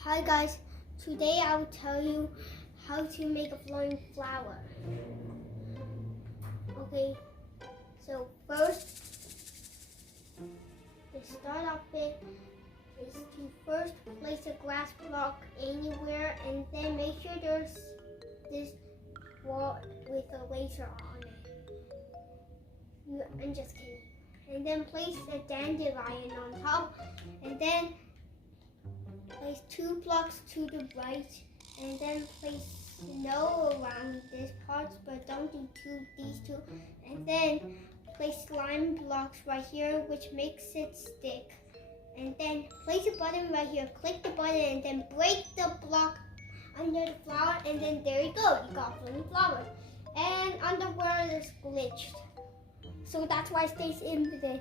Hi guys, today I will tell you how to make a flowing flower. Okay, so first, to start off with is to first place a glass block anywhere and then make sure there's this wall with a laser on it. I'm just kidding. And then place a dandelion on top and then place 2 blocks to the right and then place snow around this part, but don't do these two. And then place slime blocks right here, which makes it stick. And then place a button right here, click the button and then break the block under the flower, and then there you go, you got a flowing flower. And underwear is glitched, so that's why it stays in the